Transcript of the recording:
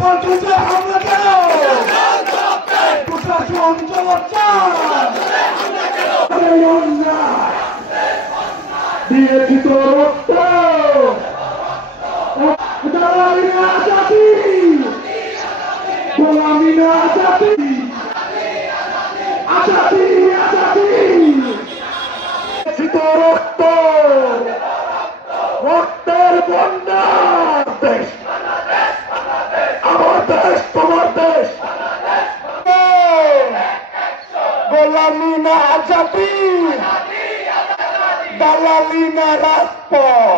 পর্যন্ত হামলা কেন? প্রশাসন জবাব দিয়েছি তো রক্ত, দালালি না জাতি, গোলামি না জাতি, আজাদি আজাদি দিয়েছি তো রক্ত, রক্তের বন্যা। দেশ আমার দেশ, তোমার দেশ, গোলামি না আজাদি, দালালি না রাজপথ।